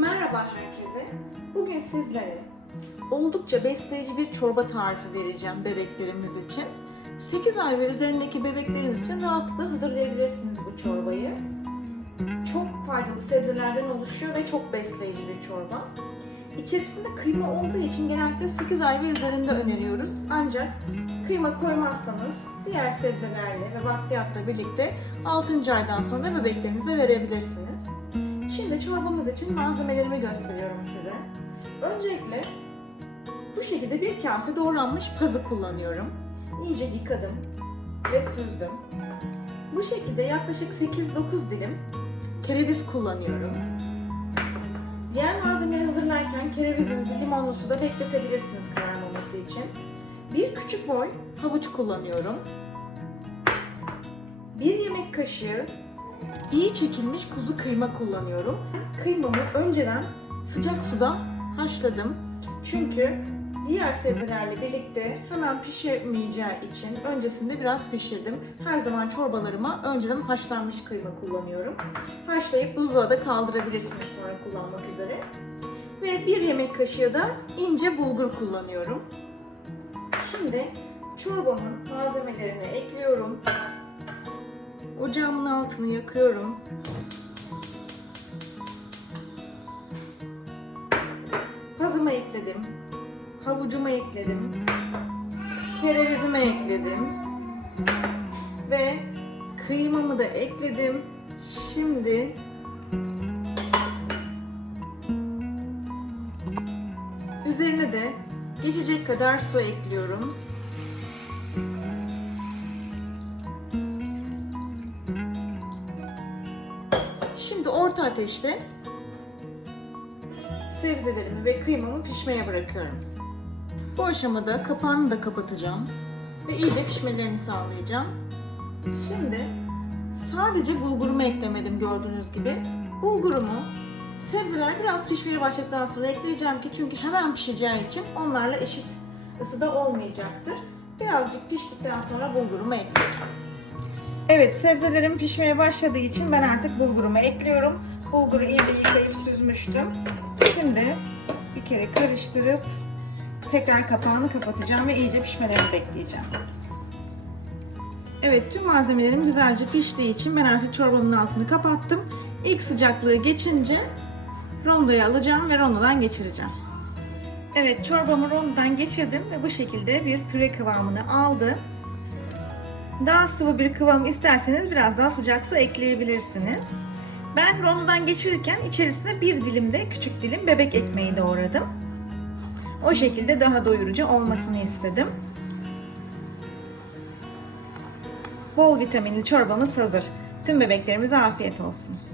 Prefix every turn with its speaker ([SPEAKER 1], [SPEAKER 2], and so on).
[SPEAKER 1] Merhaba herkese. Bugün sizlere oldukça besleyici bir çorba tarifi vereceğim bebeklerimiz için. 8 ay ve üzerindeki bebekleriniz için rahatlıkla hazırlayabilirsiniz bu çorbayı. Çok faydalı sebzelerden oluşuyor ve çok besleyici bir çorba. İçerisinde kıyma olduğu için genellikle 8 ay ve üzerinde öneriyoruz. Ancak kıyma koymazsanız diğer sebzelerle ve bakliyatla birlikte 6. aydan sonra bebeklerinize verebilirsiniz. Şimdi çorbamız için malzemelerimi gösteriyorum size. Öncelikle bu şekilde bir kase doğranmış pazı kullanıyorum. İyice yıkadım ve süzdüm. Bu şekilde yaklaşık 8-9 dilim kereviz kullanıyorum. Diğer malzemeleri hazırlarken kerevizinizi limonlu suda bekletebilirsiniz kararmaması için. Bir küçük boy havuç kullanıyorum. Bir yemek kaşığı iyi çekilmiş kuzu kıyma kullanıyorum. Kıymamı önceden sıcak suda haşladım. Çünkü diğer sebzelerle birlikte hemen pişirmeyeceği için öncesinde biraz pişirdim. Her zaman çorbalarıma önceden haşlanmış kıyma kullanıyorum. Haşlayıp buzluğa da kaldırabilirsiniz sonra kullanmak üzere. Ve bir yemek kaşığı da ince bulgur kullanıyorum. Şimdi çorbamın malzemelerini ekliyorum. Ocağımın altını yakıyorum. Pazıma ekledim. Havucuma ekledim. Kerevizime ekledim. Ve kıymamı da ekledim. Şimdi üzerine de geçecek kadar su ekliyorum. Şimdi orta ateşte sebzelerimi ve kıymamı pişmeye bırakıyorum. Bu aşamada kapağını da kapatacağım ve iyice pişmelerini sağlayacağım. Şimdi sadece bulgurumu eklemedim gördüğünüz gibi. Bulgurumu sebzeler biraz pişmeye başladıktan sonra ekleyeceğim ki çünkü hemen pişeceği için onlarla eşit ısıda olmayacaktır. Birazcık piştikten sonra bulgurumu ekleyeceğim. Evet sebzelerim pişmeye başladığı için ben artık bulgurumu ekliyorum. Bulguru iyice yıkayıp süzmüştüm. Şimdi bir kere karıştırıp tekrar kapağını kapatacağım ve iyice pişmelerini bekleyeceğim. Evet tüm malzemelerim güzelce piştiği için ben artık çorbamın altını kapattım. İlk sıcaklığı geçince rondoya alacağım ve rondodan geçireceğim. Evet çorbamı rondodan geçirdim ve bu şekilde bir püre kıvamını aldı. Daha sıvı bir kıvam isterseniz biraz daha sıcak su ekleyebilirsiniz. Ben rondodan geçirirken içerisine bir dilim de küçük dilim bebek ekmeği doğradım. O şekilde daha doyurucu olmasını istedim. Bol vitaminli çorbamız hazır. Tüm bebeklerimize afiyet olsun.